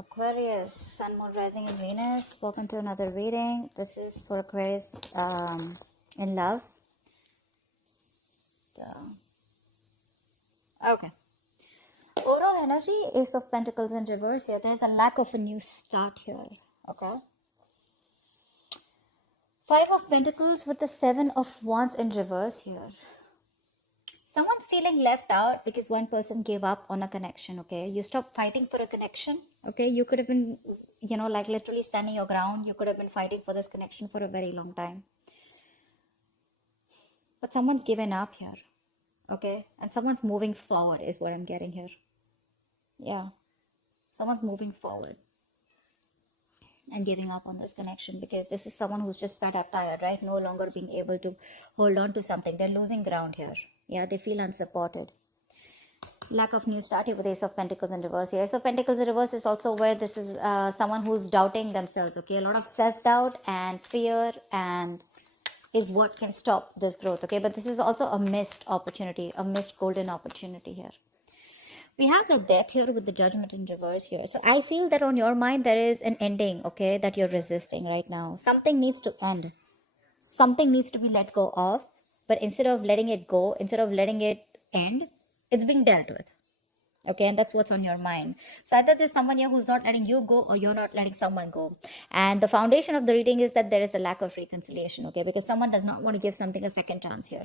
Aquarius, Sun, Moon, Rising, and Venus. Welcome to another reading. This is for Aquarius in love. Okay. Overall energy, Ace of Pentacles in reverse here. There's a lack of a new start here. Okay. Five of Pentacles with the Seven of Wands in reverse here. Someone's feeling left out because one person gave up on a connection, okay? You stopped fighting for a connection, okay? You could have been, like literally standing your ground. You could have been fighting for this connection for a very long time. But someone's given up here, okay? And someone's moving forward is what I'm getting here. Yeah. Someone's moving forward and giving up on this connection because this is someone who's just fed up, tired, right? No longer being able to hold on to something. They're losing ground here. Yeah, they feel unsupported. Lack of new start here with Ace of Pentacles in reverse. Ace of Pentacles in reverse is also where this is someone who's doubting themselves, okay? A lot of self-doubt and fear and is what can stop this growth, okay? But this is also a missed opportunity, a missed golden opportunity here. We have the Death here with the Judgment in reverse here. So I feel that on your mind there is an ending, okay, that you're resisting right now. Something needs to end. Something needs to be let go of. But instead of letting it go, instead of letting it end, it's being dealt with. Okay, and that's what's on your mind. So either there's someone here who's not letting you go or you're not letting someone go. And the foundation of the reading is that there is a lack of reconciliation, okay, because someone does not want to give something a second chance here.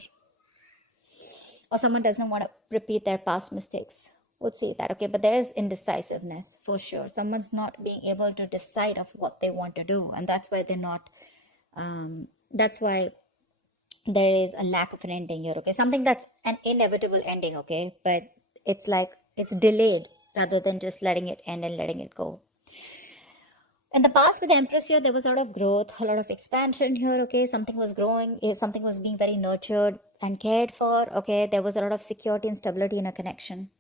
Or someone does not want to repeat their past mistakes. We'll see that, okay, but there is indecisiveness for sure. Someone's not being able to decide of what they want to do, and that's why they're not, that's why there is a lack of an ending here, okay? Something that's an inevitable ending, okay? But it's like it's delayed rather than just letting it end and letting it go. In the past with the Empress here, there was a lot of growth, a lot of expansion here, okay? Something was growing, something was being very nurtured and cared for, okay? There was a lot of security and stability in a connection.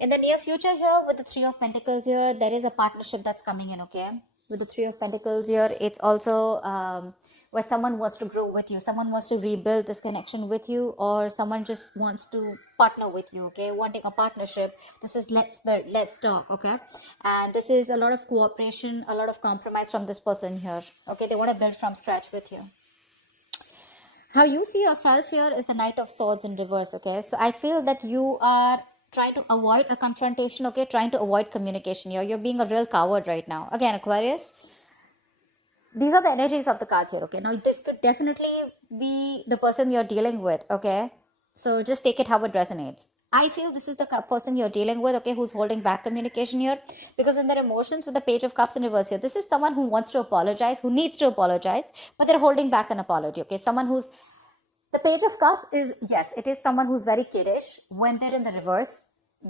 In the near future here, with the Three of Pentacles here, there is a partnership that's coming in, okay? With the Three of Pentacles here, it's also where someone wants to grow with you. Someone wants to rebuild this connection with you, or someone just wants to partner with you, okay? Wanting a partnership. This is let's talk, okay? And this is a lot of cooperation, a lot of compromise from this person here, okay? They want to build from scratch with you. How you see yourself here is the Knight of Swords in reverse, okay? So I feel that you are trying to avoid a confrontation, okay? Trying to avoid communication here. You're being a real coward right now. Again, Aquarius, these are the energies of the cards here, okay? Now, this could definitely be the person you're dealing with, okay? So just take it how it resonates. I feel this is the person you're dealing with, okay, who's holding back communication here. Because in their emotions with the Page of Cups in reverse here, this is someone who wants to apologize, who needs to apologize, but they're holding back an apology, okay? Someone who's... The Page of Cups is, yes, it is someone who's very kiddish. When they're in the reverse,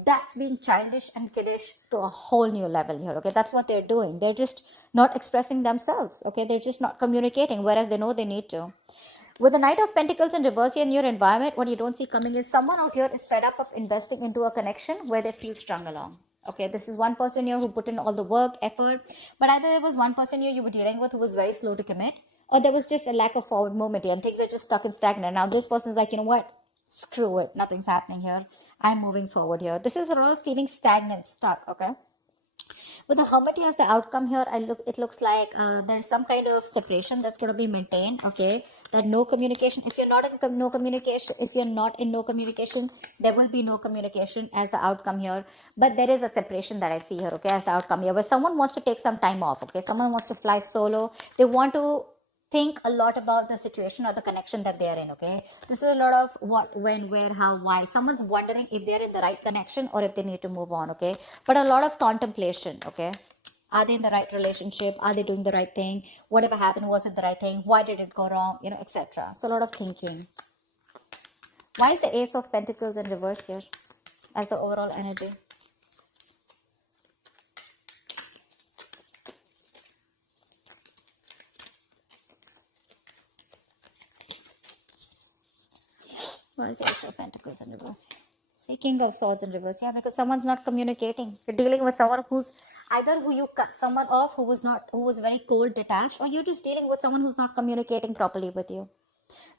that's being childish and kiddish to a whole new level here, okay? That's what they're doing. They're just not expressing themselves, okay? They're just not communicating, whereas they know they need to. With the Knight of Pentacles in reverse here in your environment, what you don't see coming is someone out here is fed up of investing into a connection where they feel strung along. Okay, this is one person here who put in all the work, effort, but either there was one person here you were dealing with who was very slow to commit, or there was just a lack of forward movement here and things are just stuck and stagnant. Now this person's like, you know what? Screw it. Nothing's happening here. I'm moving forward here. This is a lot of feeling stagnant, stuck, okay? With the Hermit as the outcome here, it looks like there's some kind of separation that's going to be maintained, okay? That no communication. If you're not in no communication, there will be no communication as the outcome here. But there is a separation that I see here, okay, as the outcome here, where someone wants to take some time off, okay? Someone wants to fly solo. They want to think a lot about the situation or the connection that they are in, okay? This is a lot of what, when, where, how, why. Someone's wondering if they're in the right connection or if they need to move on, okay? But a lot of contemplation, okay? Are they in the right relationship? Are they doing the right thing? Whatever happened, was it the right thing? Why did it go wrong? You know, etc. So a lot of thinking. Why is the Ace of Pentacles in reverse here as the overall energy? Why is the Ace of Pentacles in reverse? See, King of Swords in reverse. Yeah, because someone's not communicating. You're dealing with someone who's either who you cut someone off who was very cold, detached, or you're just dealing with someone who's not communicating properly with you.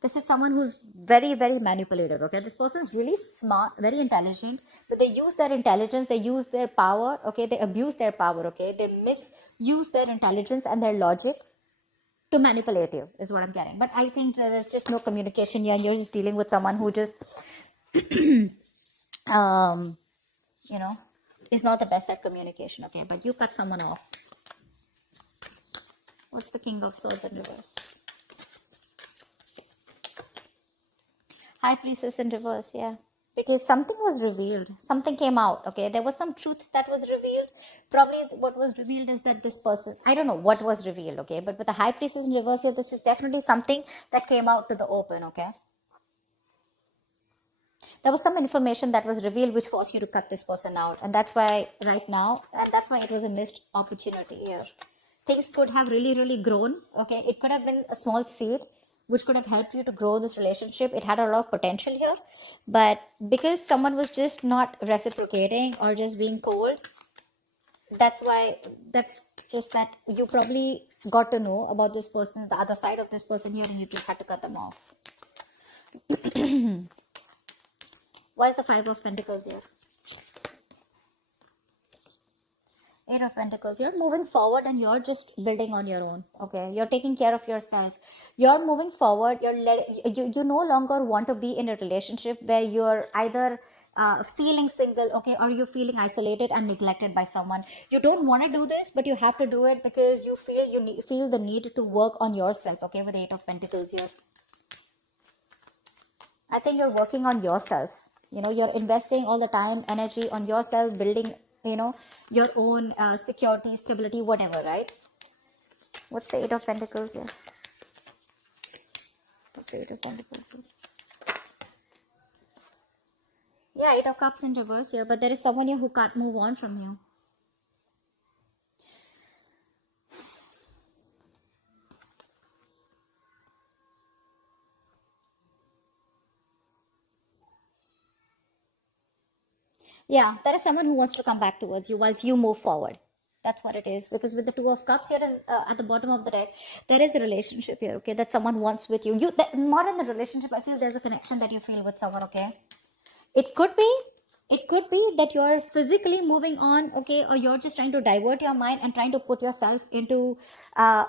This is someone who's very, very manipulative, okay? This person is really smart, very intelligent, but they use their intelligence, they use their power, okay? They abuse their power, okay? They misuse their intelligence and their logic to manipulate you, is what I'm getting. But I think there's just no communication here, and you're just dealing with someone who just, um, you know, is not the best at communication, okay? But you cut someone off. What's the King of Swords in reverse? High Priestess in reverse, yeah. Because something was revealed. Something came out, okay? There was some truth that was revealed. Probably what was revealed is that this person, I don't know what was revealed, okay? But with the High Priestess in reverse here, this is definitely something that came out to the open, okay? There was some information that was revealed which forced you to cut this person out. And that's why right now, and that's why it was a missed opportunity here. Things could have really, really grown, okay? It could have been a small seed which could have helped you to grow this relationship. It had a lot of potential here, but because someone was just not reciprocating or just being cold, that's just that you probably got to know about this person, the other side of this person here, and you just had to cut them off. Why is the Five of Pentacles here? Eight of Pentacles. You're moving forward and you're just building on your own, okay? You're taking care of yourself. You're moving forward. You no longer want to be in a relationship where you're either feeling single, okay, or you're feeling isolated and neglected by someone. You don't want to do this, but you have to do it because you feel the need to work on yourself, okay, with the Eight of Pentacles here. I think you're working on yourself. You know, you're investing all the time, energy on yourself, building, you know, your own security, stability, whatever, right? What's the Eight of Pentacles here? What's the Eight of Pentacles here? Yeah, Eight of Cups in reverse here, but there is someone here who can't move on from you. Yeah, there is someone who wants to come back towards you whilst you move forward. That's what it is. Because with the Two of Cups here at the bottom of the deck, there is a relationship here, okay, that someone wants with you. Not in the relationship, I feel there's a connection that you feel with someone, okay? It could be that you're physically moving on, okay, or you're just trying to divert your mind and trying to put yourself into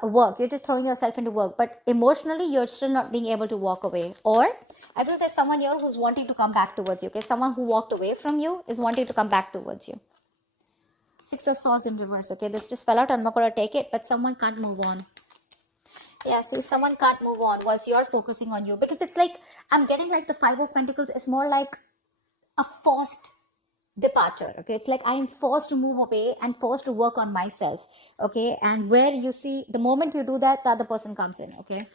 work. You're just throwing yourself into work, but emotionally you're still not being able to walk away. Or I feel there's someone here who's wanting to come back towards you, okay? Someone who walked away from you is wanting to come back towards you. Six of Swords in reverse, okay? This just fell out. I'm not going to take it, but someone can't move on. Yeah, see, someone can't move on whilst you're focusing on you. Because it's like, I'm getting like the Five of Pentacles is more like a forced departure, okay? It's like I am forced to move away and forced to work on myself, okay? And where you see, the moment you do that, the other person comes in, okay?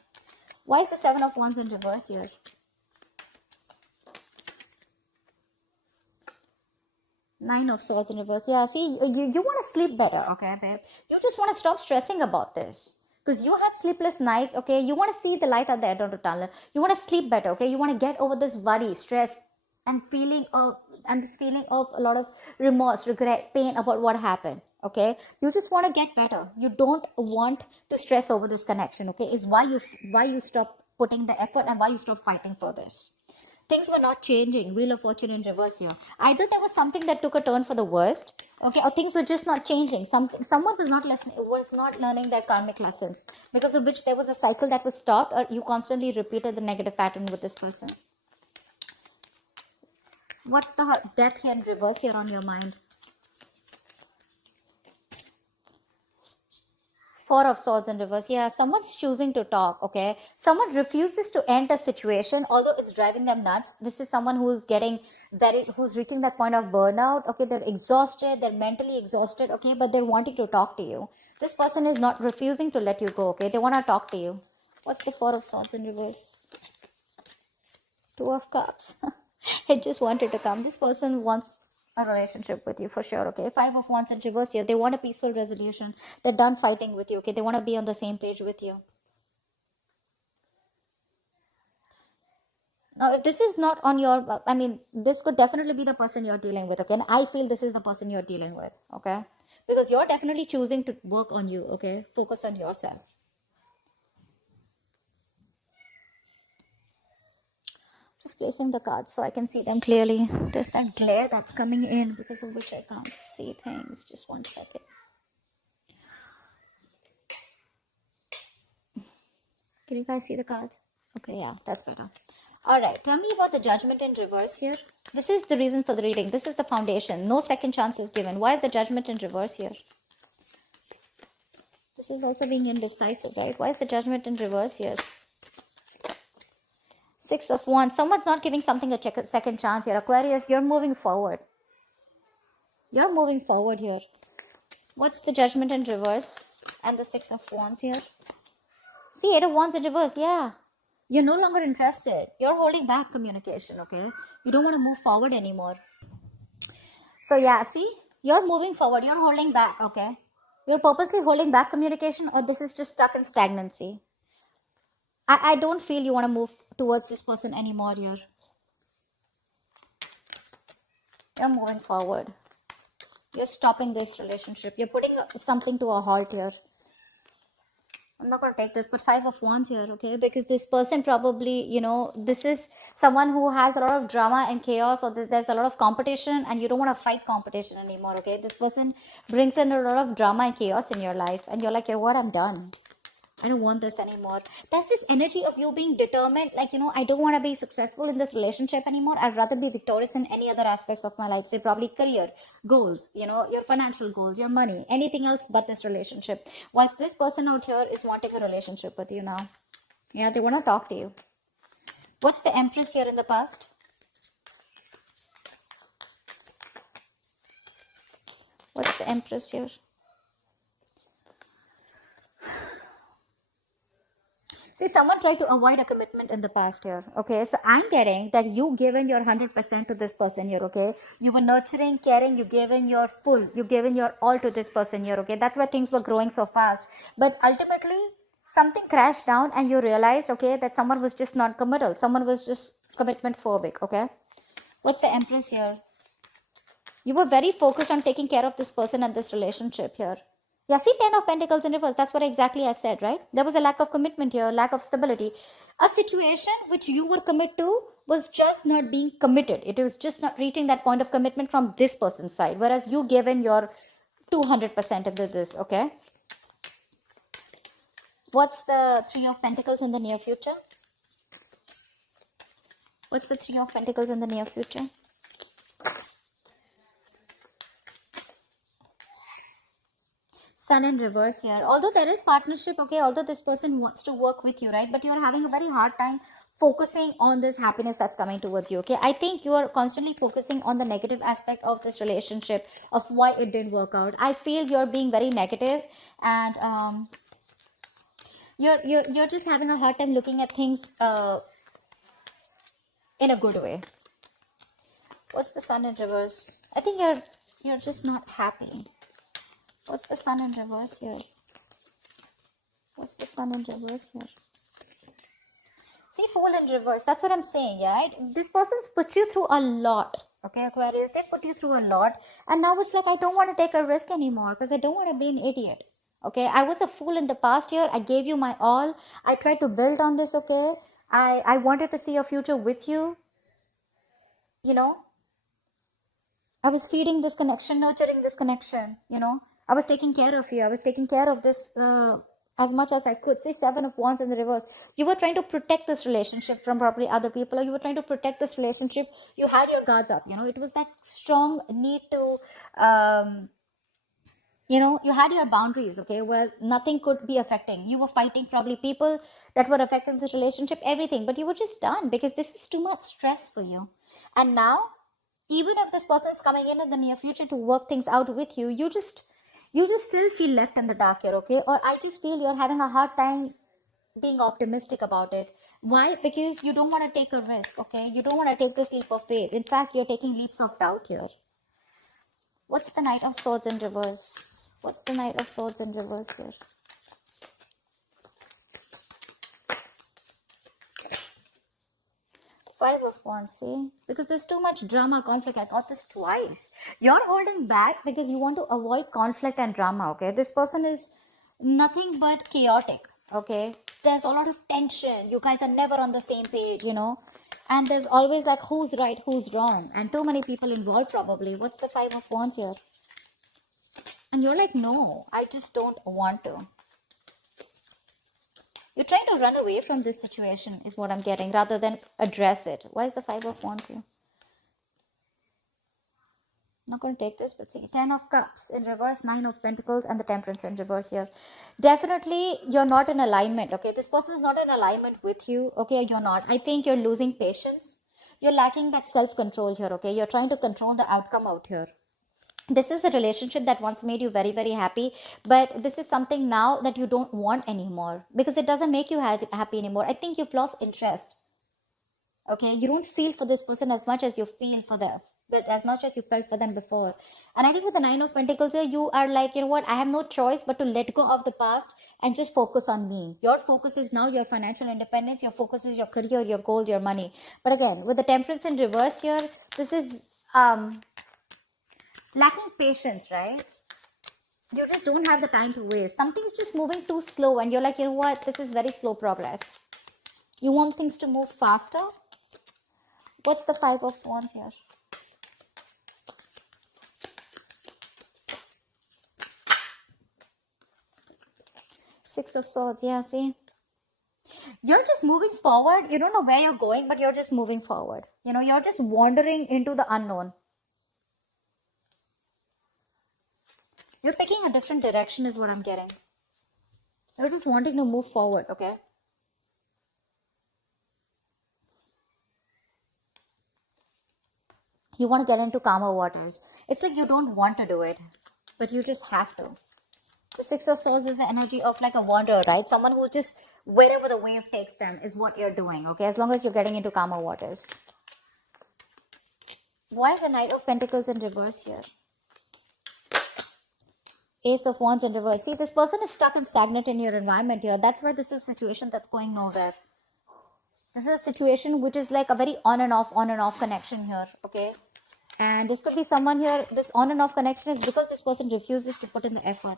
Why is the Seven of Wands in reverse here? Nine of Swords in reverse. Yeah, see, you want to sleep better, okay, babe? You just want to stop stressing about this. Because you had sleepless nights, okay? You want to see the light at the end of the tunnel. You want to sleep better, okay? You want to get over this worry, stress, and this feeling of a lot of remorse, regret, pain about what happened, okay? You just want to get better. You don't want to stress over this connection, okay? Is why you stop putting the effort and why you stop fighting for this. Things were not changing. Wheel of Fortune in reverse here. Either there was something that took a turn for the worst, okay, or things were just not changing. Someone was not learning their karmic lessons, because of which there was a cycle that was stopped, or you constantly repeated the negative pattern with this person. What's the Death here in reverse here on your mind? Four of Swords in reverse. Yeah, someone's choosing to talk, okay? Someone refuses to end a situation, although it's driving them nuts. This is someone who's who's reaching that point of burnout, okay? They're exhausted, they're mentally exhausted, okay? But they're wanting to talk to you. This person is not refusing to let you go, okay? They want to talk to you. What's the Four of Swords in reverse? Two of Cups. It just wanted to come. This person wants a relationship with you for sure, okay? Five of Wands in reverse here. They want a peaceful resolution. They're done fighting with you, okay? They want to be on the same page with you. Now, if this is not on your, I mean, this could definitely be the person you're dealing with, okay? And I feel this is the person you're dealing with, okay? Because you're definitely choosing to work on you, okay? Focus on yourself. Just placing the cards so I can see them clearly. There's that glare that's coming in because of which I can't see things. Just one second. Can you guys see the cards? Okay, yeah, that's better. All right, tell me about the Judgment in reverse here. This is the reason for the reading. This is the foundation. No second chance is given. Why is the Judgment in reverse here? This is also being indecisive, right? Why is the Judgment in reverse here? Six of Wands. Someone's not giving something a second chance here. Aquarius, you're moving forward. You're moving forward here. What's the Judgment in reverse? And the Six of Wands here? See, Eight of Wands in reverse. Yeah. You're no longer interested. You're holding back communication, okay? You don't want to move forward anymore. So yeah, see? You're moving forward. You're holding back, okay? You're purposely holding back communication, or this is just stuck in stagnancy. I don't feel you want to move towards this person anymore here. You're moving forward. You're stopping this relationship. You're putting something to a halt here. I'm not going to take this, but Five of Wands here, okay? Because this person probably, you know, this is someone who has a lot of drama and chaos, or there's a lot of competition, and you don't want to fight competition anymore, okay? This person brings in a lot of drama and chaos in your life, and you're like, you know what, I'm done. I don't want this anymore. There's this energy of you being determined, like, you know, I don't want to be successful in this relationship anymore. I'd rather be victorious in any other aspects of my life. Say probably career, goals, you know, your financial goals, your money, anything else but this relationship. Whilst this person out here is wanting a relationship with you now. Yeah, they want to talk to you. What's the Empress here in the past? What's the Empress here? See, someone tried to avoid a commitment in the past here, okay? So I'm getting that you given your 100% to this person here, okay? You were nurturing, caring, you given your full, you given your all to this person here, okay? That's why things were growing so fast. But ultimately, something crashed down and you realized, okay, that someone was just not committal. Someone was just commitment phobic, okay? What's the Empress here? You were very focused on taking care of this person and this relationship here. Yeah, see, Ten of Pentacles in reverse. That's what exactly I said, right? There was a lack of commitment here, lack of stability. A situation which you were committed to was just not being committed. It was just not reaching that point of commitment from this person's side. Whereas you given your 200% into this, okay? What's the Three of Pentacles in the near future? What's the Three of Pentacles in the near future? Sun in reverse here. Although there is partnership, okay, although this person wants to work with you, right? But you're having a very hard time focusing on this happiness that's coming towards you, okay? I think you are constantly focusing on the negative aspect of this relationship, of why it didn't work out. I feel you're being very negative, and you're just having a hard time looking at things in a good way. What's the Sun in reverse? I think you're just not happy. What's the Sun in reverse here? What's the Sun in reverse here? See, Fool in reverse. That's what I'm saying, yeah, right? This person's put you through a lot, okay, Aquarius? They put you through a lot. And now it's like, I don't want to take a risk anymore because I don't want to be an idiot, okay? I was a fool in the past year. I gave you my all. I tried to build on this, okay? I wanted to see a future with you, you know? I was feeding this connection, nurturing this connection, you know? I was taking care of you. I was taking care of this as much as I could. See, Seven of Wands in the reverse. You were trying to protect this relationship from probably other people, or you were trying to protect this relationship. You had your guards up, you know. It was that strong need to, you know, you had your boundaries, okay, where nothing could be affecting. You were fighting probably people that were affecting this relationship, everything. But you were just done because this was too much stress for you. And now, even if this person is coming in the near future to work things out with you, you just still feel left in the dark here, okay? Or I just feel you're having a hard time being optimistic about it. Why? Because you don't want to take a risk, okay? You don't want to take this leap of faith. In fact, you're taking leaps of doubt here. What's the Knight of Swords in reverse? What's the Knight of Swords in reverse here? Five of Wands, see? Because there's too much drama, conflict. I got this twice. You're holding back because you want to avoid conflict and drama, okay? This person is nothing but chaotic, okay? There's a lot of tension. You guys are never on the same page, you know? And there's always like who's right, who's wrong, and too many people involved probably. What's the Five of Wands here? And you're like, no, I just don't want to. You're trying to run away from this situation is what I'm getting, rather than address it. Why is the Five of Wands here? Not going to take this, but see, 10 of Cups in reverse, 9 of Pentacles, and the Temperance in reverse here. Definitely, you're not in alignment, okay? This person is not in alignment with you, okay? You're not. I think you're losing patience. You're lacking that self-control here, okay? You're trying to control the outcome out here. This is a relationship that once made you very, very happy, but this is something now that you don't want anymore because it doesn't make you happy anymore. I think you've lost interest. Okay, you don't feel for this person as much as you feel for them, but as much as you felt for them before. And I think with the Nine of Pentacles here, you are like, you know what, I have no choice but to let go of the past and just focus on me. Your focus is now your financial independence. Your focus is your career, your goals, your money. But again, with the Temperance in reverse here, this is lacking patience, right? You just don't have the time to waste. Something's just moving too slow and you're like, you know what, this is very slow progress. You want things to move faster. What's the Five of Wands here? Six of Swords. Yeah, see, you're just moving forward. You don't know where you're going, but you're just moving forward. You know, you're just wandering into the unknown. You're picking a different direction is what I'm getting. You're just wanting to move forward, okay? You want to get into calmer waters. It's like you don't want to do it, but you just have to. The Six of Swords is the energy of like a wanderer, right? Someone who just, wherever the wave takes them is what you're doing, okay? As long as you're getting into calmer waters. Why is the Knight of Pentacles in reverse here? Ace of Wands in reverse. See, this person is stuck and stagnant in your environment here. That's why this is a situation that's going nowhere. This is a situation which is like a very on and off connection here, okay? And this could be someone here, this on and off connection is because this person refuses to put in the effort.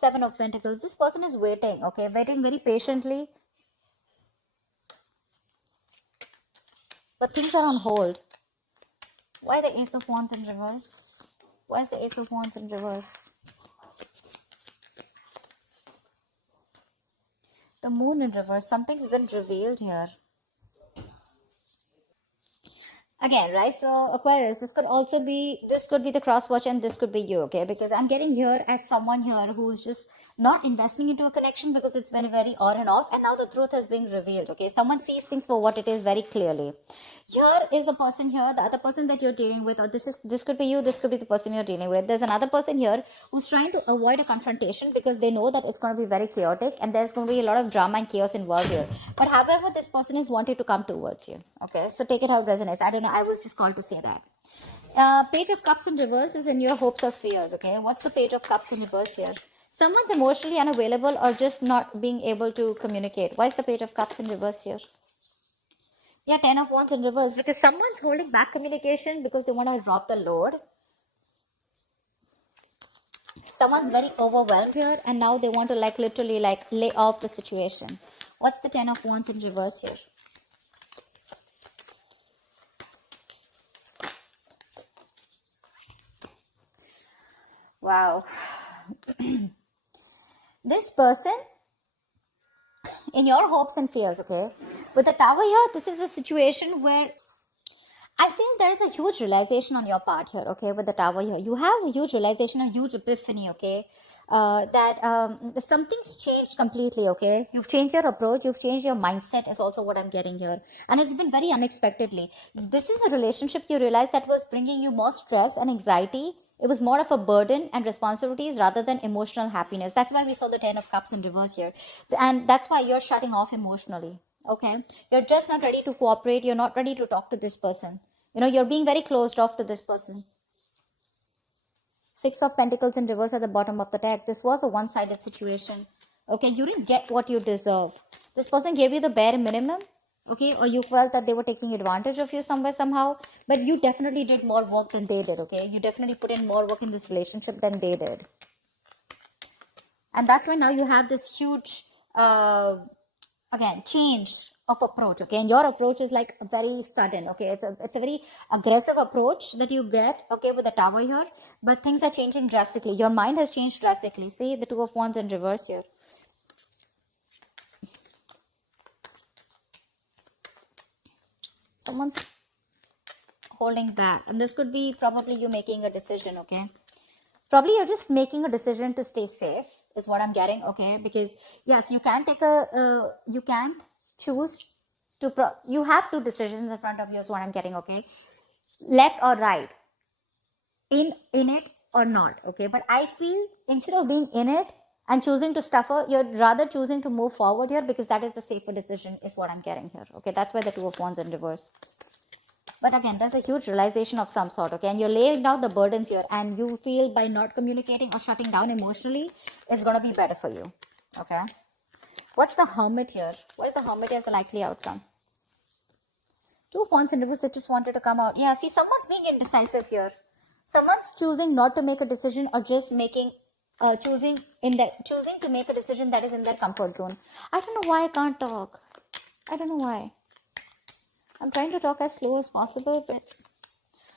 Seven of Pentacles. This person is waiting, okay? Waiting very patiently. But things are on hold. Why the Ace of Wands in reverse? Why is the Ace of Wands in reverse? The Moon in reverse. Something's been revealed here. Again, right? So Aquarius, this could be the cross watch and this could be you, okay? Because I'm getting here as someone here who's just not investing into a connection because it's been very on and off, and now the truth has been revealed, okay? Someone sees things for what it is very clearly. Here is a person here, the other person that you're dealing with, or this could be you, this could be the person you're dealing with. There's another person here who's trying to avoid a confrontation because they know that it's going to be very chaotic and there's going to be a lot of drama and chaos involved here. But however, this person is wanting to come towards you, okay? So take it how it resonates. I don't know, I was just called to say that. Page of Cups in reverse is in your hopes or fears, okay? What's the Page of Cups in reverse here? Someone's emotionally unavailable or just not being able to communicate. Why is the Page of Cups in reverse here? Yeah, 10 of Wands in reverse. Because someone's holding back communication because they want to drop the load. Someone's very overwhelmed here and now they want to like literally like lay off the situation. What's the 10 of Wands in reverse here? Wow. This person, in your hopes and fears, okay, with the Tower here, this is a situation where I feel there is a huge realization on your part here, okay, with the Tower here. You have a huge realization, a huge epiphany, okay, that something's changed completely, okay. You've changed your approach, you've changed your mindset is also what I'm getting here. And it's been very unexpectedly. This is a relationship you realize that was bringing you more stress and anxiety. It was more of a burden and responsibilities rather than emotional happiness. That's why we saw the 10 of Cups in reverse here. And that's why you're shutting off emotionally. Okay. You're just not ready to cooperate. You're not ready to talk to this person. You know, you're being very closed off to this person. Six of Pentacles in reverse at the bottom of the deck. This was a one-sided situation. Okay. You didn't get what you deserve. This person gave you the bare minimum. Okay, or you felt that they were taking advantage of you somewhere, somehow, but you definitely did more work than they did, okay? You definitely put in more work in this relationship than they did. And that's why now you have this huge, again, change of approach, okay? And your approach is like very sudden, okay? It's a very aggressive approach that you get, okay, with the Tower here. But things are changing drastically. Your mind has changed drastically. See the Two of Wands in reverse here. Someone's holding back, and this could be probably you making a decision, okay? Probably you're just making a decision to stay safe is what I'm getting, okay? Because yes, you can take you can choose to you have two decisions in front of you is what I'm getting, okay? Left or right, in it or not, okay? But I feel instead of being in it and choosing to suffer, you're rather choosing to move forward here, because that is the safer decision is what I'm getting here, okay? That's why the Two of Wands in reverse. But again, there's a huge realization of some sort, okay? And you're laying down the burdens here, and you feel by not communicating or shutting down emotionally, it's going to be better for you, okay? What's the Hermit here? What is the Hermit as the likely outcome? Two of Wands in reverse that just wanted to come out. Yeah, see, someone's being indecisive here. Someone's choosing not to make a decision, or just making, choosing to make a decision that is in their comfort zone. I don't know why I can't talk. I don't know why. I'm trying to talk as slow as possible, but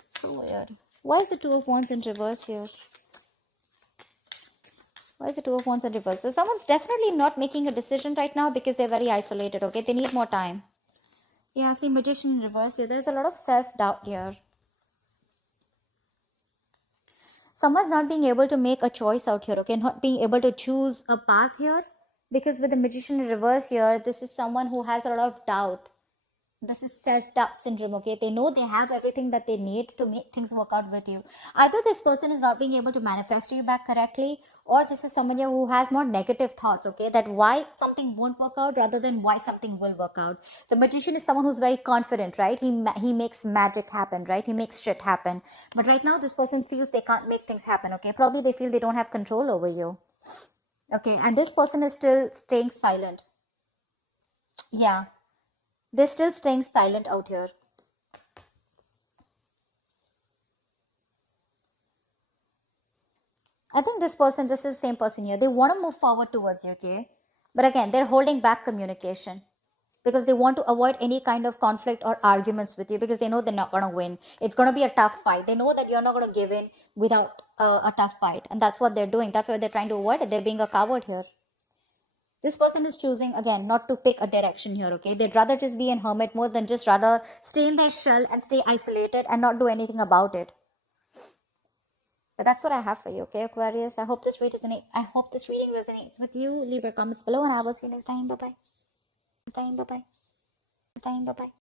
so weird. Why is the Two of Wands in reverse here? Why is the Two of Wands in reverse? So someone's definitely not making a decision right now because they're very isolated, okay? They need more time. Yeah, see, Magician in reverse here. There's a lot of self-doubt here. Someone's not being able to make a choice out here, okay? Not being able to choose a path here. Because with the Magician in reverse here, this is someone who has a lot of doubt. This is self-doubt syndrome, okay? They know they have everything that they need to make things work out with you. Either this person is not being able to manifest you back correctly, or this is someone here who has more negative thoughts, okay? That why something won't work out rather than why something will work out. The Magician is someone who's very confident, right? He makes magic happen, right? He makes shit happen. But right now, this person feels they can't make things happen, okay? Probably they feel they don't have control over you. Okay, and this person is still staying silent. Yeah. They're still staying silent out here. I think this is the same person here. They want to move forward towards you, okay? But again, they're holding back communication because they want to avoid any kind of conflict or arguments with you, because they know they're not going to win. It's going to be a tough fight. They know that you're not going to give in without a tough fight. And that's what they're doing. That's why they're trying to avoid it. They're being a coward here. This person is choosing, again, not to pick a direction here, okay? They'd rather just be a hermit more than just rather stay in their shell and stay isolated and not do anything about it. But that's what I have for you, okay, Aquarius? I hope this reading resonates with you. Leave your comments below, and I will see you next time. Bye-bye.